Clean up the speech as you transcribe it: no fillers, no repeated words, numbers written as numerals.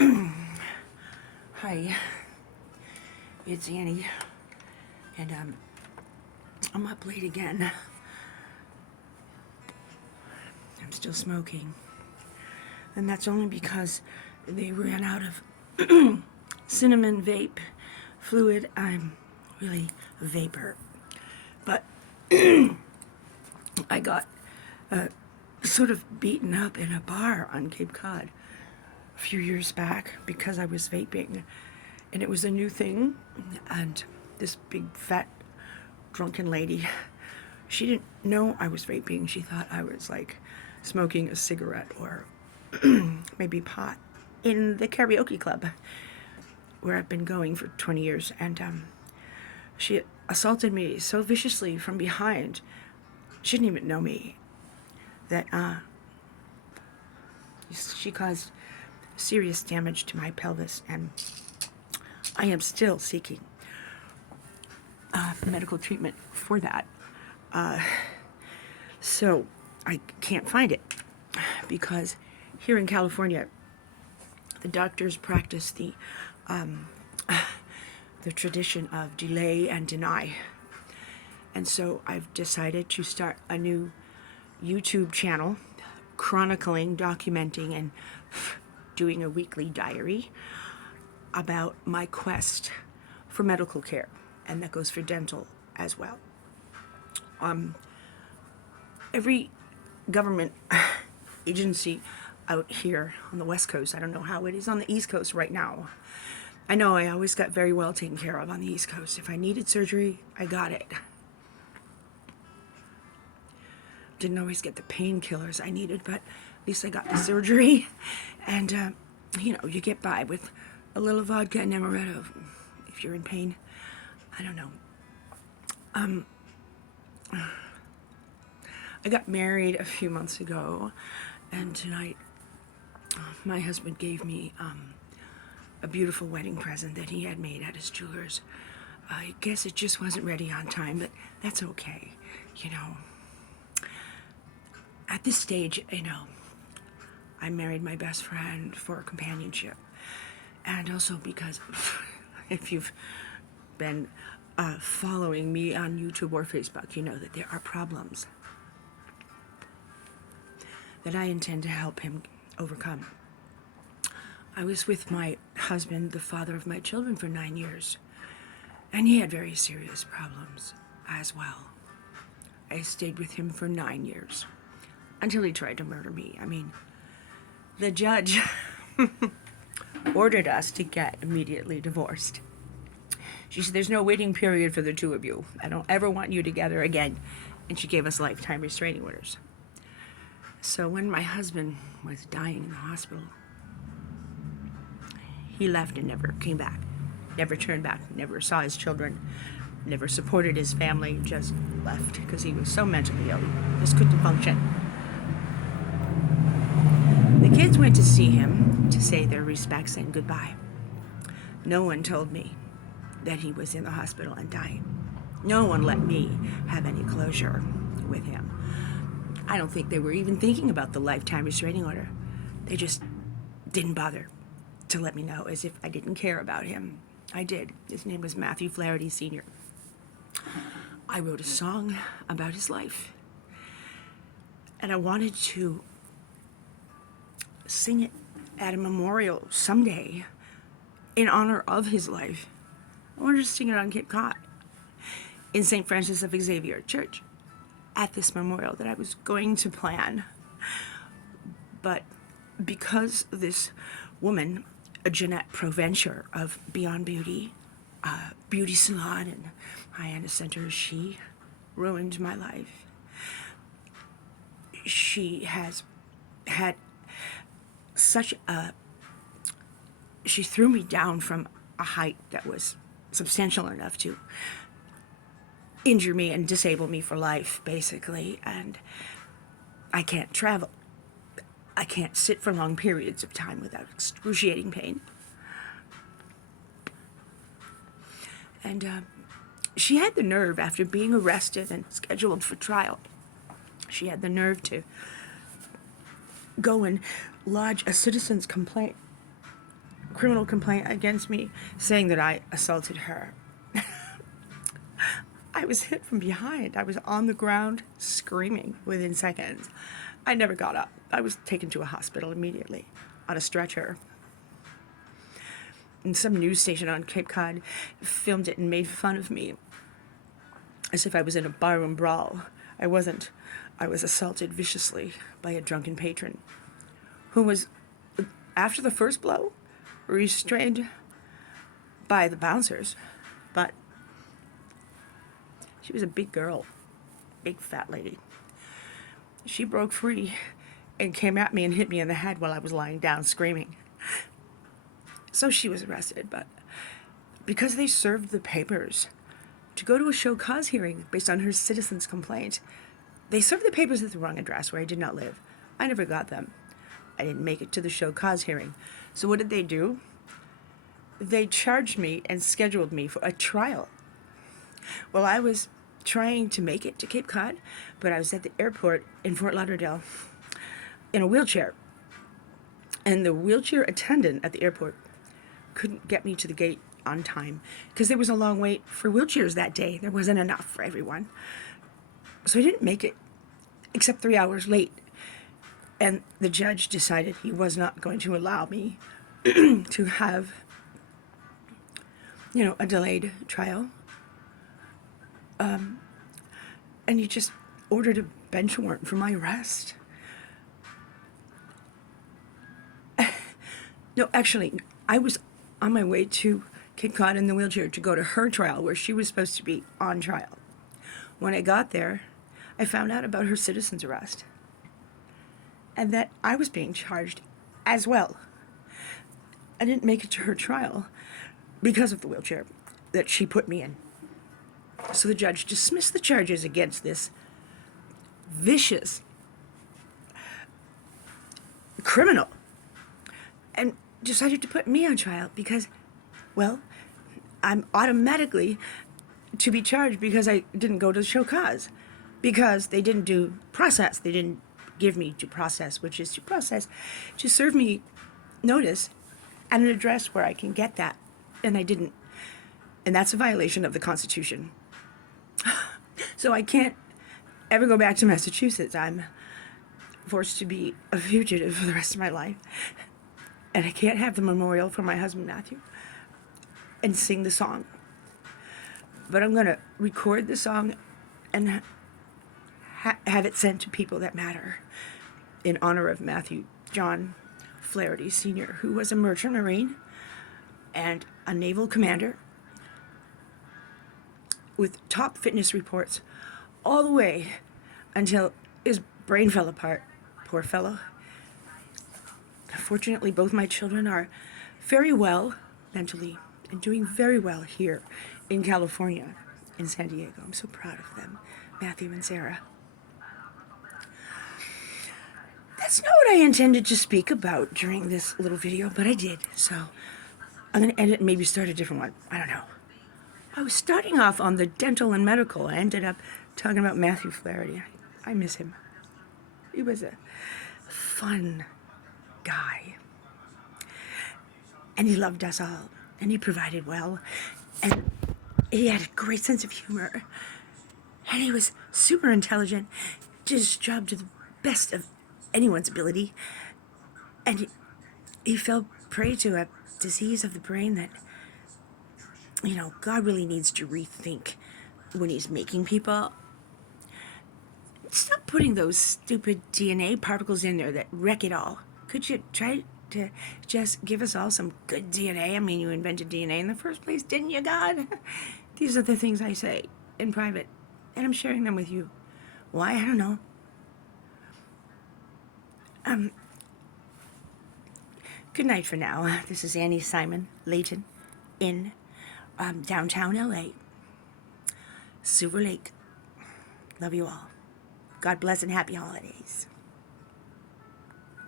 Hi, it's Annie, and I'm up late again. I'm still smoking, and that's only because they ran out of cinnamon vape fluid. I'm really a vapor, but I got sort of beaten up in a bar on Cape Cod a few years back because I was vaping, and it was a new thing, and this big fat drunken lady, she didn't know I was vaping. She thought I was like smoking a cigarette or maybe pot in the karaoke club where I've been going for 20 years, and she assaulted me so viciously from behind. She didn't even know me. That she caused serious damage to my pelvis, and I am still seeking medical treatment for that. So I can't find it because here in California, the doctors practice the tradition of delay and deny. And so I've decided to start a new YouTube channel chronicling, documenting, and doing a weekly diary about my quest for medical care, and that goes for dental as well. Every government agency out here on the West Coast, I don't know how it is on the East Coast right now. I know I always got very well taken care of on the East Coast. If I needed surgery, I got it. Didn't always get the painkillers I needed, but at least I got the surgery. And, you get by with a little vodka and amaretto if you're in pain. I don't know. I got married a few months ago, and tonight my husband gave me a beautiful wedding present that he had made at his jeweler's. I guess it just wasn't ready on time, but that's okay. At this stage, I married my best friend for companionship, and also because if you've been following me on YouTube or Facebook, you know that there are problems that I intend to help him overcome. I was with my husband, the father of my children, for 9 years, and he had very serious problems as well. I stayed with him for 9 years until he tried to murder me. I mean, the judge ordered us to get immediately divorced. She said, there's no waiting period for the two of you. I don't ever want you together again. And she gave us lifetime restraining orders. So when my husband was dying in the hospital, he left and never came back. Never turned back, never saw his children, never supported his family, just left because he was so mentally ill. He just couldn't function. The kids went to see him to say their respects and goodbye. No one told me that he was in the hospital and dying. No one let me have any closure with him. I don't think they were even thinking about the lifetime restraining order. They just didn't bother to let me know, as if I didn't care about him. I did. His name was Matthew Flaherty Sr. I wrote a song about his life, and I wanted to sing it at a memorial someday in honor of his life. I wanted to sing it on Cape Cod in St. Francis of Xavier Church at this memorial that I was going to plan. But because this woman, Jeanette Provencher of Beyond Beauty, Beauty Salon and Hyannis Center, she ruined my life. She has had she threw me down from a height that was substantial enough to injure me and disable me for life, basically, and I can't travel. I can't sit for long periods of time without excruciating pain. And she had the nerve, after being arrested and scheduled for trial, she had the nerve to go and lodge a citizen's complaint criminal complaint against me saying that I assaulted her. I was hit from behind. I was on the ground screaming within seconds. I never got up. I was taken to a hospital immediately on a stretcher. And some news station on Cape Cod filmed it and made fun of me as if I was in a barroom brawl. I wasn't. I was assaulted viciously by a drunken patron who was, after the first blow, restrained by the bouncers, but she was a big girl, big fat lady. She broke free and came at me and hit me in the head while I was lying down screaming. So she was arrested, but because they served the papers to go to a show cause hearing based on her citizen's complaint, they served the papers at the wrong address where I did not live. I never got them. I didn't make it to the show cause hearing. So what did they do? They charged me and scheduled me for a trial. Well, I was trying to make it to Cape Cod, but I was at the airport in Fort Lauderdale in a wheelchair. And the wheelchair attendant at the airport couldn't get me to the gate on time because there was a long wait for wheelchairs that day. There wasn't enough for everyone. So I didn't make it except 3 hours late. And the judge decided he was not going to allow me to have, a delayed trial. And he just ordered a bench warrant for my arrest. No, actually, I was on my way to Cape Cod in the wheelchair to go to her trial where she was supposed to be on trial. When I got there, I found out about her citizen's arrest and that I was being charged as well. I didn't make it to her trial because of the wheelchair that she put me in. So the judge dismissed the charges against this vicious criminal and decided to put me on trial because, well, I'm automatically to be charged because I didn't go to show cause, because they didn't do process. They didn't give me due process, which is to serve me notice at an address where I can get that. And I didn't. And that's a violation of the Constitution. So I can't ever go back to Massachusetts. I'm forced to be a fugitive for the rest of my life. And I can't have the memorial for my husband, Matthew, and sing the song. But I'm going to record the song and have it sent to people that matter in honor of Matthew John Flaherty, Sr., who was a merchant marine and a naval commander with top fitness reports all the way until his brain fell apart. Poor fellow. Fortunately, both my children are very well mentally and doing very well here in California, in San Diego. I'm so proud of them, Matthew and Sarah. That's not what I intended to speak about during this little video, but I did. So I'm going to end it and maybe start a different one. I don't know. I was starting off on the dental and medical. I ended up talking about Matthew Flaherty. I miss him. He was a fun guy. And he loved us all. And he provided well. And he had a great sense of humor. And he was super intelligent. Did his job to the best of anyone's ability. And he fell prey to a disease of the brain that, God really needs to rethink when he's making people. Stop putting those stupid DNA particles in there that wreck it all. Could you try to just give us all some good DNA? I mean, you invented DNA in the first place, didn't you, God? These are the things I say in private, and I'm sharing them with you. Why? I don't know. Good night for now. This is Annie Simon Layton in downtown LA. Silver Lake. Love you all. God bless and happy holidays.